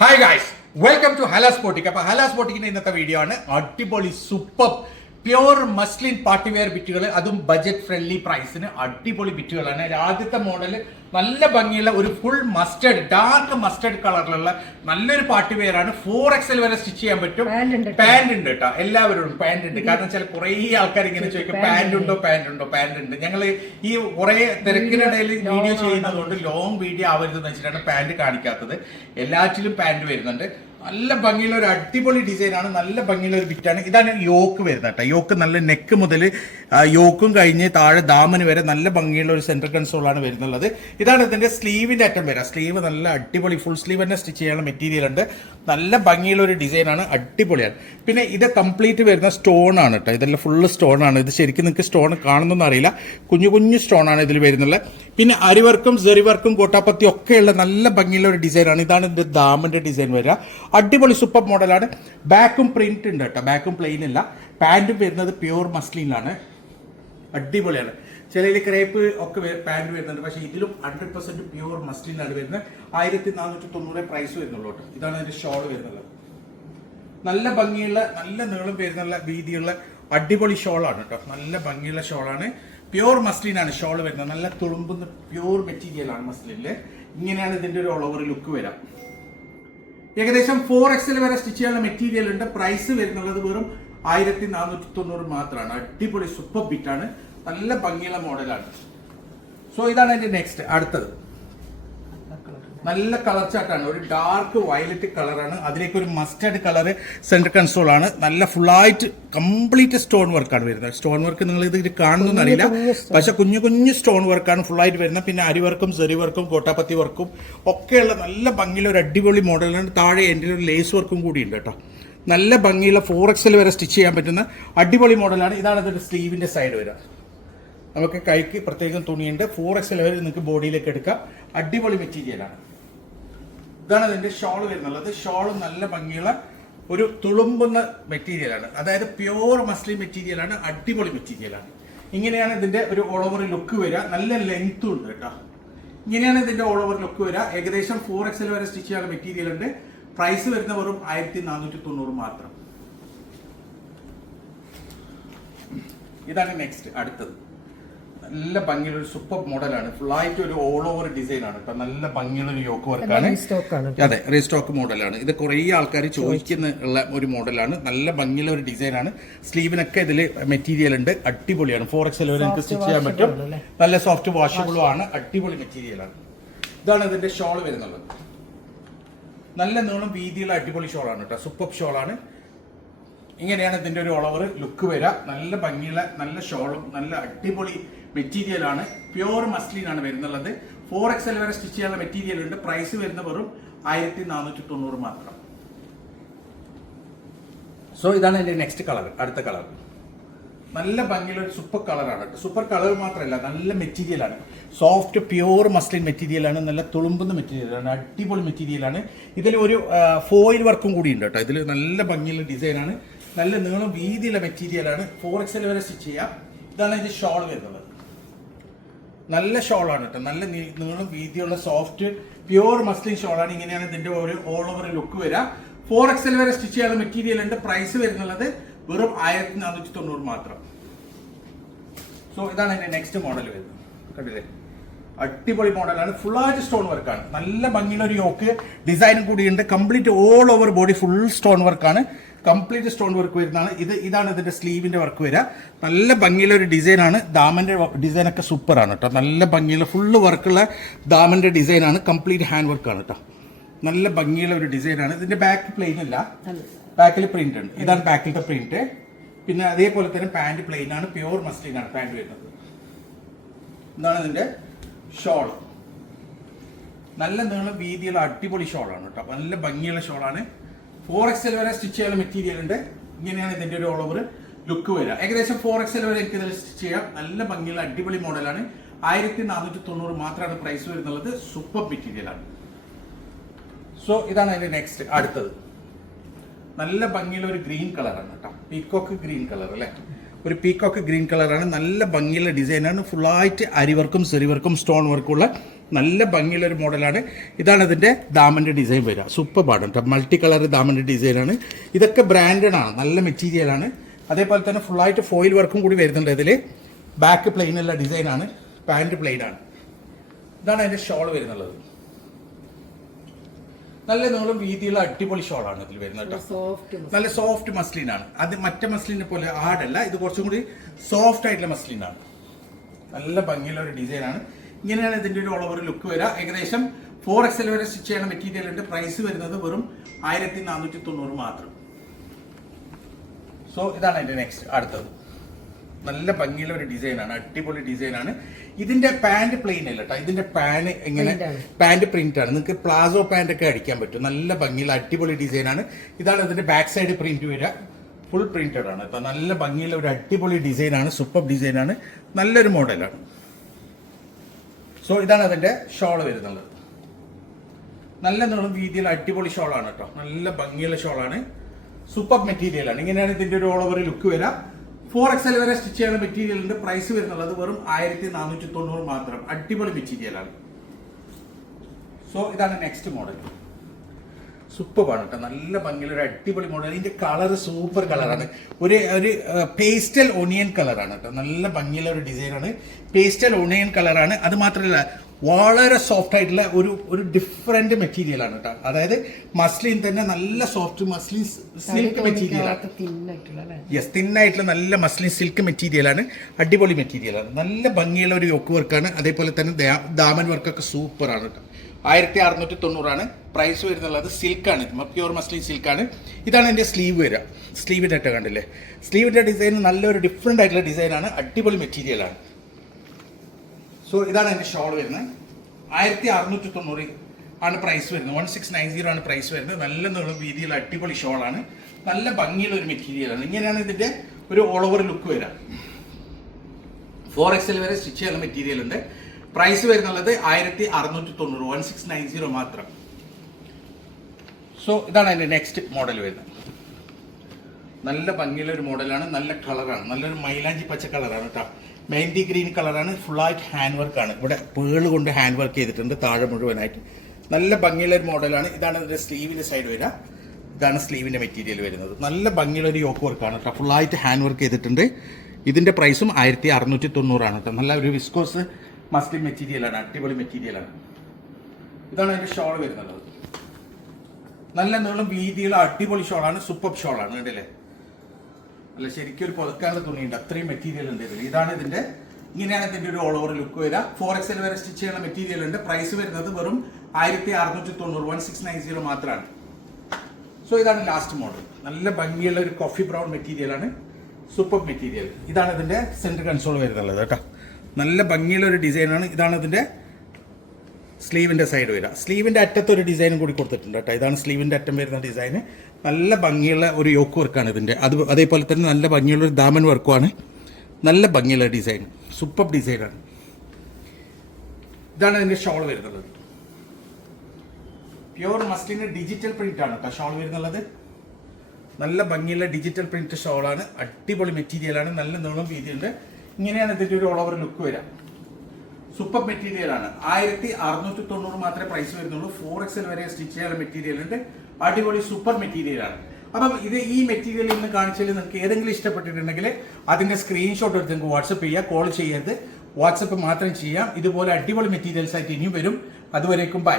Hi guys welcome to ഹലാസ് സ്പോട്ടിക് അപ്പൊ ഹലാസ് പോട്ടിക്കിന്റെ ഇന്നത്തെ വീഡിയോ ആണ്. അടിപൊളി super pure muslin party wear ബിറ്റുകൾ അതും ബജറ്റ് ഫ്രണ്ട്ലി പ്രൈസിന് അടിപൊളി ബിറ്റുകളാണ്. ആദ്യത്തെ മോഡൽ നല്ല ഭംഗിയുള്ള ഒരു ഫുൾ മസ്റ്റേഡ് ഡാർക്ക് മസ്റ്റേഡ് കളറിലുള്ള നല്ലൊരു പാർട്ടി വെയർ ആണ്. ഫോർ എക്സൽ വരെ സ്റ്റിച്ച് ചെയ്യാൻ പറ്റും. പാന്റ് ഉണ്ട് കേട്ടോ എല്ലാവരും പാന്റ് ഉണ്ട്. കാരണം വെച്ചാൽ കുറെ ആൾക്കാർ ഇങ്ങനെ ചോദിക്കും പാന്റ് ഉണ്ടോ? പാന്റ് ഉണ്ടോ? പാന്റ് ഉണ്ട്. ഞങ്ങൾ ഈ കുറെ തിരക്കിനിടയിൽ വീഡിയോ. ചെയ്യുന്നതുകൊണ്ട് ലോങ് വീഡിയോ ആവരുതെന്ന് വെച്ചിട്ടാണ് പാന്റ് കാണിക്കാത്തത്. എല്ലാറ്റിലും പാന്റ് വരുന്നുണ്ട്. നല്ല ഭംഗിയുള്ള ഒരു അടിപൊളി ഡിസൈൻ ആണ് നല്ല ഭംഗിയുള്ള ഒരു ബിറ്റാണ് ഇതാണ് യോക്ക് വരുന്നത് കേട്ടോ. യോക്ക് നല്ല നെക്ക് മുതൽ യോക്കും കഴിഞ്ഞ് താഴെ ദാമന് വരെ നല്ല ഭംഗിയുള്ള ഒരു സെന്റർ കൺസോളാണ് വരുന്നുള്ളത്. ഇതാണ് ഇതിന്റെ സ്ലീവിന്റെ അറ്റം വരാം. സ്ലീവ് നല്ല അടിപൊളി ഫുൾ സ്ലീവ് തന്നെ സ്റ്റിച്ച് ചെയ്യാനുള്ള മെറ്റീരിയൽ ഉണ്ട്. നല്ല ഭംഗിയുള്ള ഒരു ഡിസൈൻ ആണ് അടിപൊളിയാണ്. പിന്നെ ഇത് കംപ്ലീറ്റ് വരുന്ന സ്റ്റോൺ ആണ് കേട്ടോ. ഇതെല്ലാം ഫുള്ള് സ്റ്റോൺ ആണ്. ഇത് ശരിക്കും നിങ്ങൾക്ക് സ്റ്റോൺ കാണുന്നൊന്നും അറിയില്ല. കുഞ്ഞു കുഞ്ഞു സ്റ്റോൺ ആണ് ഇതിൽ വരുന്നത് പിന്നെ അരിവർക്കും സെറിവർക്കും കോട്ടാപ്പത്തി ഒക്കെയുള്ള നല്ല ഭംഗിയുള്ള ഒരു ഡിസൈൻ ആണ്. ഇതാണ് ഇതിന്റെ ദാമന്റെ ഡിസൈൻ വരിക. അടിപൊളി സൂപ്പർ മോഡലാണ്. ബാക്കും പ്രിന്റ് ഉണ്ട് കേട്ടോ. ബാക്കും പ്ലെയിൻ ഇല്ല. പാന്റും വരുന്നത് പ്യൂർ മസ്ലിനാണ് അടിപൊളിയാണ്. ചിലയിൽ ക്രേപ്പ് ഒക്കെ പാന്റ് വരുന്നുണ്ട്. പക്ഷേ ഇതിലും ഹൺഡ്രഡ് പെർസെന്റ് പ്യൂർ മസ്ലിനാണ് വരുന്നത്. ആയിരത്തി നാനൂറ്റി തൊണ്ണൂറ് പ്രൈസ് വരുന്നുള്ളൂ കേട്ടോ. ഇതാണ് അതിന്റെ ഷോൾ വരുന്നത്. നല്ല ഭംഗിയുള്ള നല്ല നീളം വരുന്നുള്ള വീതിയുള്ള അടിപൊളി ഷോളാണ് കേട്ടോ. നല്ല ഭംഗിയുള്ള ഷോളാണ് പ്യൂർ മസ്ലിനാണ് ഷോൾ വരുന്നത്. നല്ല തുളുമ്പുന്ന പ്യൂർ മെറ്റീരിയലാണ് ആണ് മസ്ലിനിൽ ഇങ്ങനെയാണ് ഇതിന്റെ ഒരു ഓൾ ഓവർ ലുക്ക് വരാം. ഏകദേശം ഫോർ എക്സിൽ വരെ സ്റ്റിച്ച് ചെയ്യാനുള്ള മെറ്റീരിയൽ ഉണ്ട്. പ്രൈസ് വരുന്നുള്ളത് വെറും ആയിരത്തി നാനൂറ്റി തൊണ്ണൂറ് മാത്രമാണ്. അടിപൊളി സൂപ്പർ ബിറ്റാണ് നല്ല ഭംഗിയുള്ള മോഡലാണ് സോ ഇതാണ് എന്റെ നെക്സ്റ്റ് അടുത്തത്. നല്ല കളർ ചാർട്ടാണ് ഒരു ഡാർക്ക് വയലറ്റ് കളറാണ് അതിലേക്ക് ഒരു മസ്റ്റേഡ് കളർ സെന്റർ കൺസോൾ ആണ്. നല്ല ഫുള്ളായിട്ട് കംപ്ലീറ്റ് സ്റ്റോൺ വർക്കാണ് വരുന്നത്. സ്റ്റോൺ വർക്ക് നിങ്ങൾ ഇത് കാണുന്നൊന്നും അറിയില്ല. പക്ഷെ കുഞ്ഞു കുഞ്ഞു സ്റ്റോൺ വർക്കാണ് ഫുള്ളായിട്ട് വരുന്നത്. പിന്നെ അരി വർക്കും സെറി വർക്കും കോട്ടാപ്പത്തി വർക്കും ഒക്കെയുള്ള നല്ല ഭംഗിയുള്ള ഒരു അടിപൊളി മോഡലാണ് താഴെ എന്റെ ഒരു ലേസ് വർക്കും കൂടി ഉണ്ട് കേട്ടോ. നല്ല ഭംഗിയുള്ള ഫോർ എക്സൽ വരെ സ്റ്റിച്ച് ചെയ്യാൻ പറ്റുന്ന അടിപൊളി മോഡലാണ് ഇതാണ് ഇതൊരു സ്ലീവിന്റെ സൈഡ് വരിക നമുക്ക് കൈക്ക് പ്രത്യേകം തുണിയുണ്ട്. ഫോർ എക്സൽ വരെ നിങ്ങൾക്ക് ബോഡിയിലേക്ക് എടുക്കാം. അടിപൊളി മെറ്റീരിയലാണ് ഇതാണ് ഇതിന്റെ ഷോൾ വരുന്നുള്ളത് ഷോൾ നല്ല ഭംഗിയുള്ള ഒരു തുളുമ്പുന്ന മെറ്റീരിയലാണ് അതായത് പ്യുവർ മസ്ലി മെറ്റീരിയലാണ് അടിപൊളി മെറ്റീരിയലാണ് ഇങ്ങനെയാണ് ഇതിന്റെ ഒരു ഓൾ ഓവർ ലുക്ക് വരിക. നല്ല ലെങ്ത്തും ഉണ്ട് കേട്ടോ. ഇങ്ങനെയാണ് ഇതിന്റെ ഓൾ ഓവർ ലുക്ക് വരിക. ഏകദേശം ഫോർ എക്സൽ വരെ സ്റ്റിച്ച് ചെയ്യാൻ മെറ്റീരിയൽ ഉണ്ട്. പ്രൈസ് വരുന്ന വെറും ആയിരത്തി നാനൂറ്റി തൊണ്ണൂറ് മാത്രം. ഇതാണ് നെക്സ്റ്റ് അടുത്തത്. നല്ല ഭംഗിയുള്ള ഒരു സൂപ്പർ മോഡലാണ്. ഫുള്ളായിട്ട് ഒരു ഓൾ ഓവർ ഡിസൈൻ ആണ്. ഇപ്പൊ നല്ല ഭംഗിയുള്ള ഒരു യോക്ക് വർക്കാണ് ആണ്. അതെ റീസ്റ്റോക്ക് മോഡലാണ്. ഇത് കുറേ ആൾക്കാർ ചോദിക്കുന്ന ഉള്ള ഒരു മോഡലാണ്. നല്ല ഭംഗിയുള്ള ഒരു ഡിസൈൻ ആണ്. സ്ലീവിനൊക്കെ ഇതിൽ മെറ്റീരിയൽ ഉണ്ട്. അടിപൊളിയാണ്. ഫോർ എക്സ് വരെ നമുക്ക് സ്റ്റിച്ച് ചെയ്യാൻ പറ്റും? നല്ല സോഫ്റ്റ് വാഷബിളും ആണ്. അടിപൊളി മെറ്റീരിയലാണ് ഇതാണ് ഇതിന്റെ ഷോൾ വരുന്നത്. നല്ല നീളം വീതിയുള്ള അടിപൊളി ഷോളാണ് കേട്ടോ സൂപ്പർ ഷോളാണ് ഇങ്ങനെയാണ് ഇതിന്റെ ഒരു ഓളവർ ലുക്ക് വരിക നല്ല ഭംഗിയുള്ള നല്ല ഷോളും നല്ല അടിപൊളി മെറ്റീരിയൽ ആണ് പ്യുവർ മസ്ലിൻ ആണ് വരുന്നുള്ളത്. ഫോർ എക്സൽ വരെ സ്റ്റിച്ച് ചെയ്യാനുള്ള മെറ്റീരിയൽ ഉണ്ട്. പ്രൈസ് വരുന്ന വെറും ആയിരത്തി നാനൂറ്റി തൊണ്ണൂറ് മാത്രം. സോ ഇതാണ് എന്റെ നെക്സ്റ്റ് കളർ അടുത്ത കളർ നല്ല ഭംഗിയുള്ള ഒരു സൂപ്പർ കളറാണ് സൂപ്പർ കളർ മാത്രമല്ല നല്ല മെറ്റീരിയലാണ് സോഫ്റ്റ് പ്യുവർ മസ്ലിൻ മെറ്റീരിയലാണ് നല്ല തുളുമ്പുന്ന മെറ്റീരിയലാണ് അടിപൊളി മെറ്റീരിയലാണ് ഇതിൽ ഒരു ഫോയിൽ വർക്കും കൂടി ഉണ്ട് കേട്ടോ. ഇതിൽ നല്ല ഭംഗിയുള്ള ഡിസൈനാണ് നല്ല നീളം വീതിയുള്ള മെറ്റീരിയലാണ് ഫോർ എക്സൽ വരെ സ്റ്റിച്ച് ചെയ്യാം. ഇതാണ് ഇതിന്റെ ഷോൾ വരുന്നത്. നല്ല ഷോളാണ് കേട്ടോ നല്ല നീളം വീതിയുള്ള സോഫ്റ്റ് പ്യുവർ മസ്ലിൻ ഷോളാണ്. ഇങ്ങനെയാണ് ഇതിന്റെ ഒരു ഓൾ ഓവർ ലുക്ക് വരിക ഫോർ എക്സൽ വരെ സ്റ്റിച്ച് ചെയ്യാനുള്ള മെറ്റീരിയൽ ഉണ്ട്. പ്രൈസ് വരുന്നുള്ളത് വെറും ആയിരത്തി നാനൂറ്റി തൊണ്ണൂറ് മാത്രം. സോ ഇതാണ് എന്റെ നെക്സ്റ്റ് മോഡൽ വരുന്നത്. കണ്ടില്ലേ? അടിപൊളി മോഡലാണ് ഫുൾ ആയിട്ട് സ്റ്റോൺ വർക്കാണ് നല്ല ഭംഗിയുള്ള ഒരു യോക്ക് ഡിസൈനും കൂടിയുണ്ട് complete all over body full stone വർക്കാണ് കംപ്ലീറ്റ് സ്റ്റോൺ വർക്ക് വരുന്നതാണ്. ഇത് ഇതാണ് ഇതിന്റെ സ്ലീവിന്റെ വർക്ക് വരിക. നല്ല ഭംഗിയുള്ള ഒരു ഡിസൈനാണ്. ദാമന്റെ ഡിസൈൻ ഒക്കെ സൂപ്പറാണ് കേട്ടോ. നല്ല ഭംഗിയുള്ള ഫുള്ള് വർക്കുള്ള ദാമന്റെ ഡിസൈനാണ്. കംപ്ലീറ്റ് ഹാൻഡ് വർക്കാണ് കേട്ടോ. നല്ല ഭംഗിയുള്ള ഒരു ഡിസൈനാണ്. ഇതിന്റെ ബാക്ക് പ്ലെയിൻ അല്ല. ബാക്കിൽ പ്രിന്റ് ഉണ്ട്. ഇതാണ് ബാക്കിലത്തെ പ്രിന്റ് പിന്നെ അതേപോലെ തന്നെ പാന്റ് പ്ലെയിൻ ആണ്. പ്യുവർ മസ്റ്റീനാണ് പാന്റ് വരുന്നത്. ഇതാണ് ഇതിന്റെ ഷോൾ നല്ല നീളം വീതിയുള്ള അടിപൊളി ഷോളാണ് കേട്ടോ. നല്ല ഭംഗിയുള്ള ഷോളാണ് ഫോർ എക്സൽ വരെ സ്റ്റിച്ച് ചെയ്യാനുള്ള മെറ്റീരിയൽ ഉണ്ട്. ഇങ്ങനെയാണ് ഇതിന്റെ ഒരു ഓൾ ഓവർ ലുക്ക് വരിക. ഏകദേശം ഫോർ എക്സൽ വരെ എനിക്ക് ഇതിൽ സ്റ്റിച്ച് ചെയ്യാം. നല്ല ഭംഗിയുള്ള അടിപൊളി മോഡലാണ് ആയിരത്തി നാനൂറ്റി തൊണ്ണൂറ് മാത്രമാണ് പ്രൈസ് വരുന്നുള്ളത്. സൂപ്പർ മെറ്റീരിയലാണ് സോ ഇതാണ് അതിന്റെ നെക്സ്റ്റ് അടുത്തത്. നല്ല ഭംഗിയുള്ള ഒരു ഗ്രീൻ കളറാണ് കേട്ടോ. പീക്കോക്ക് ഗ്രീൻ കളർ അല്ലേ? ഒരു പീക്കോക്ക് ഗ്രീൻ കളറാണ് നല്ല ഭംഗിയുള്ള ഡിസൈനാണ് ഫുള്ളായിട്ട് അരിവർക്കും സെറിവർക്കും സ്റ്റോൺ വർക്കുള്ള നല്ല ഭംഗിയുള്ള ഒരു മോഡലാണ്. ഇതാണ് ഇതിന്റെ ദാമന്റെ ഡിസൈൻ വരിക. സൂപ്പർ പാടും മൾട്ടി കളർ ദാമന്റെ ഡിസൈനാണ്. ഇതൊക്കെ ബ്രാൻഡഡ്. ആണ് നല്ല മെറ്റീരിയൽ ആണ് അതേപോലെ തന്നെ ഫുള്ളായിട്ട് ഫോയിൽ വർക്കും കൂടി വരുന്നുണ്ട് ഇതിൽ ബാക്ക് പ്ലെയിനുള്ള ഡിസൈനാണ്. പാന്റ് പ്ലെയിൻ ആണ് ഇതാണ് അതിന്റെ ഷോൾ വരുന്നുള്ളത്. നല്ല നീളം വീതിയുള്ള അടിപൊളി ഷോളാണ് ഇതിൽ വരുന്നത് നല്ല സോഫ്റ്റ് മസ്ലിൻ ആണ് അത് മറ്റേ മസ്ലിനെ പോലെ ഹാർഡല്ല. ഇത് കുറച്ചും കൂടി സോഫ്റ്റ് ആയിട്ടുള്ള മസ്ലിൻ ആണ് നല്ല ഭംഗിയുള്ള ഒരു ഡിസൈനാണ്. ആണ് ഇങ്ങനെയാണ് ഇതിന്റെ ഒരു ഓൾ ഓവർ ലുക്ക് വരിക. ഏകദേശം ഫോർ എക്സൽ വരെ സ്റ്റിച്ച് ചെയ്യുന്ന മെറ്റീരിയൽ ഉണ്ട്. പ്രൈസ് വരുന്നത് വെറും ആയിരത്തി നാനൂറ്റി തൊണ്ണൂറ് മാത്രം. സോ ഇതാണ് അതിന്റെ നെക്സ്റ്റ് അടുത്തത്. നല്ല ഭംഗിയുള്ള ഒരു ഡിസൈനാണ് അടിപൊളി ഡിസൈൻ ആണ്. ഇതിന്റെ പാന്റ് പ്ലെയിൻ അല്ല കേട്ടോ ഇതിന്റെ പാന് ഇങ്ങനെ പാന്റ് പ്രിന്റ് ആണ്. നിങ്ങൾക്ക് പ്ലാസോ പാന്റ് ഒക്കെ അടിക്കാൻ പറ്റും. നല്ല ഭംഗിയുള്ള അടിപൊളി ഡിസൈനാണ് ആണ്. ഇതാണ് ഇതിന്റെ ബാക്ക് സൈഡ് പ്രിന്റ് വരിക. ഫുൾ പ്രിന്റഡ് ആണ്. കേട്ടോ നല്ല ഭംഗിയുള്ള ഒരു അടിപൊളി ഡിസൈനാണ് ആണ്. സൂപ്പർ ഡിസൈൻ ആണ്. നല്ലൊരു മോഡലാണ് സോ ഇതാണ് അതിന്റെ ഷോൾ വരുന്നത് നല്ല നീളം വീതിയിൽ അടിപൊളി ഷോളാണ് കേട്ടോ. നല്ല ഭംഗിയുള്ള ഷോളാണ് സൂപ്പർ മെറ്റീരിയൽ ആണ്. ഇങ്ങനെയാണ് ഇതിന്റെ ഒരു ഓൾ ഓവർ ലുക്ക് വരാം. ഫോർ എക്സൽ വരെ സ്റ്റിച്ച് ചെയ്യുന്ന മെറ്റീരിയലിന്റെ പ്രൈസ് വരുന്നുള്ളത് വെറും ആയിരത്തി നാനൂറ്റി തൊണ്ണൂറ് മാത്രം. അടിപൊളി മെറ്റീരിയൽ ആണ്. സോ ഇതാണ് നെക്സ്റ്റ് മോഡൽ സൂപ്പർ ആണ് കേട്ടോ. നല്ല ഭംഗിയുള്ള ഒരു അടിപൊളി മോഡൽ ഇതിന്റെ കളർ സൂപ്പർ കളറാണ് ഒരു ഒരു പേസ്റ്റൽ ഒണിയൻ കളറാണ് കേട്ടോ. നല്ല ഭംഗിയുള്ള ഒരു ഡിസൈനാണ് പേസ്റ്റൽ ഒണിയൻ കളറാണ് അത് മാത്രമല്ല വളരെ സോഫ്റ്റ് ആയിട്ടുള്ള ഒരു ഒരു ഡിഫറെന്റ് മെറ്റീരിയൽ ആണ് കേട്ടോ. അതായത് മസ്ലിൻ തന്നെ നല്ല സോഫ്റ്റ് മസ്ലിൻ സിൽക്ക് മെറ്റീരിയൽ ആണ്. യെസ് തിന്നായിട്ടുള്ള നല്ല മസ്ലിൻ സിൽക്ക് മെറ്റീരിയലാണ് അടിപൊളി മെറ്റീരിയലാണ് നല്ല ഭംഗിയുള്ള ഒരു യോക്ക് വർക്കാണ് അതേപോലെ തന്നെ ദാമൻ വർക്കൊക്കെ സൂപ്പറാണ് കേട്ടോ. ആയിരത്തി അറുന്നൂറ്റി തൊണ്ണൂറാണ് പ്രൈസ് വരുന്നുള്ളത് സിൽക്കാണ്. പ്യൂർ മസ്ലിൻ സിൽക്കാണ്. ഇതാണ് എന്റെ സ്ലീവ് വരിക. സ്ലീവിന്റെ അറ്റ കണ്ടില്ലേ? സ്ലീവിന്റെ ഡിസൈൻ നല്ലൊരു ഡിഫറെന്റ് ആയിട്ടുള്ള ഡിസൈനാണ് അടിപൊളി മെറ്റീരിയലാണ് സോ ഇതാണ് എന്റെ ഷോൾ വരുന്നത്. ആയിരത്തി അറുന്നൂറ്റി തൊണ്ണൂറ് ആണ് പ്രൈസ് വരുന്നത്. വൺ സിക്സ് നയൻ സീറോ ആണ് പ്രൈസ് വരുന്നത്. നല്ല നീളം വീതിയുള്ള അടിപൊളി ഷോളാണ് നല്ല ഭംഗിയുള്ള ഒരു മെറ്റീരിയലാണ് ഇങ്ങനെയാണ് ഇതിന്റെ ഒരു ഓൾ ഓവർ ലുക്ക് വരിക. ഫോർ എക്സൽ വരെ സ്റ്റിച്ച് ചെയ്യുന്ന മെറ്റീരിയൽ ഉണ്ട്. പ്രൈസ് വരുന്നുള്ളത് ആയിരത്തി അറുന്നൂറ്റി തൊണ്ണൂറ് വൺ സിക്സ് നയൻ സീറോ മാത്രം. സോ ഇതാണ് അതിന്റെ നെക്സ്റ്റ് മോഡൽ വരുന്നത്. നല്ല ഭംഗിയുള്ള ഒരു മോഡലാണ് നല്ല കളറാണ് നല്ലൊരു മൈലാഞ്ചി പച്ച കളറാണ് കേട്ടോ മെഹന്തി ഗ്രീൻ കളറാണ് ഫുള്ളായിട്ട് ഹാൻഡ് വർക്കാണ് ഇവിടെ പേൾ കൊണ്ട് ഹാൻഡ് വർക്ക് ചെയ്തിട്ടുണ്ട് താഴെ മുഴുവനായിട്ട്. നല്ല ഭംഗിയുള്ള ഒരു മോഡലാണ് ഇതാണ് ഇതിന്റെ സ്ലീവിന്റെ സൈഡ് വരിക. ഇതാണ് സ്ലീവിന്റെ മെറ്റീരിയൽ വരുന്നത്. നല്ല ഭംഗിയുള്ള ഒരു യോക്ക് വർക്കാണ് കേട്ടോ ഫുള്ളായിട്ട് ഹാൻഡ് വർക്ക് ചെയ്തിട്ടുണ്ട്. ഇതിന്റെ പ്രൈസും ആയിരത്തി അറുന്നൂറ്റി തൊണ്ണൂറാണ് കേട്ടോ നല്ല ഒരു വിസ്കോസ് മസ്ലിൻ മെറ്റീരിയലാണ് അടിപൊളി മെറ്റീരിയലാണ് ഇതാണ് അതിന്റെ ഷോൾ വരുന്നത്. നല്ല നീളം വീതിയുള്ള അടിപൊളി ഷോളാണ് സൂപ്പർ ഷോളാണ് കണ്ടില്ലേ? അല്ല ശരിക്കും ഒരു പുതക്കാനുള്ള തുണിയുണ്ട് അത്രയും മെറ്റീരിയൽ ഉണ്ട് ഇതിൽ ഇതാണ് ഇതിന്റെ ഇങ്ങനെയാണ് ഇതിന്റെ ഒരു ഓൾ ഓവർ ലുക്ക് വരിക. ഫോർ എക്സൽ വരെ സ്റ്റിച്ച് ചെയ്യുന്ന മെറ്റീരിയൽ ഉണ്ട്. പ്രൈസ് വരുന്നത് വെറും ആയിരത്തി അറുന്നൂറ്റി തൊണ്ണൂറ് വൺ സിക്സ് നയൻ സീറോ മാത്രമാണ്. സോ ഇതാണ് ലാസ്റ്റ് മോഡൽ നല്ല ഭംഗിയുള്ള ഒരു കോഫി ബ്രൗൺ മെറ്റീരിയലാണ് സൂപ്പർ മെറ്റീരിയൽ ഇതാണ് ഇതിന്റെ സെന്റർ കൺസോൾ വരുന്നുള്ളത് കേട്ടോ. നല്ല ഭംഗിയുള്ള ഒരു ഡിസൈനാണ്. ഇതാണ് ഇതിന്റെ സ്ലീവിന്റെ സൈഡ് വരിക. സ്ലീവിന്റെ അറ്റത്തൊരു ഡിസൈൻ കൂടി കൊടുത്തിട്ടുണ്ട് കേട്ടോ. ഇതാണ് സ്ലീവിന്റെ അറ്റം വരുന്ന ഡിസൈൻ നല്ല ഭംഗിയുള്ള ഒരു യോക്ക് വർക്കാണ് ഇതിന്റെ. അത് അതേപോലെ തന്നെ നല്ല ഭംഗിയുള്ള ഒരു ദാമൻ വർക്കുമാണ്. നല്ല ഭംഗിയുള്ള ഡിസൈൻ. സൂപ്പർ ഡിസൈനാണ്. ഇതാണ് ഇതിന്റെ ഷോൾ വരുന്നത്. പ്യുവർ മസ്റ്റിന് ഡിജിറ്റൽ പ്രിന്റ് ആണ് കേട്ടോ ഷോൾ വരുന്നുള്ളത്. നല്ല ഭംഗിയുള്ള ഡിജിറ്റൽ പ്രിന്റ് ഷോളാണ്. അടിപൊളി മെറ്റീരിയലാണ് നല്ല നീളം വീതിയുണ്ട്. ഇങ്ങനെയാണ് ഇതിന്റെ ഒരു ഓൾ ഓവർ ലുക്ക് വരാം സൂപ്പർ മെറ്റീരിയൽ ആണ്. ആയിരത്തി അറുന്നൂറ്റി തൊണ്ണൂറ് മാത്രമേ പ്രൈസ് വരുന്നുള്ളൂ. ഫോർ എക്സൽ വരെ സ്റ്റിച്ച് ചെയ്യാൻ മെറ്റീരിയൽ ഉണ്ട്. അടിപൊളി സൂപ്പർ മെറ്റീരിയൽ ആണ്. അപ്പം ഇത് ഈ മെറ്റീരിയൽ ഇന്ന് കാണിച്ചാൽ നിങ്ങൾക്ക് ഏതെങ്കിലും ഇഷ്ടപ്പെട്ടിട്ടുണ്ടെങ്കിൽ അതിന്റെ സ്ക്രീൻഷോട്ട് എടുത്ത് നിങ്ങൾക്ക് വാട്സപ്പ് ചെയ്യുക കോൾ ചെയ്യരുത്. വാട്സപ്പ് മാത്രം ചെയ്യാം. ഇതുപോലെ അടിപൊളി മെറ്റീരിയൽസ് ആയിട്ട് ഇനിയും വരും. അതുവരേക്കും ബൈ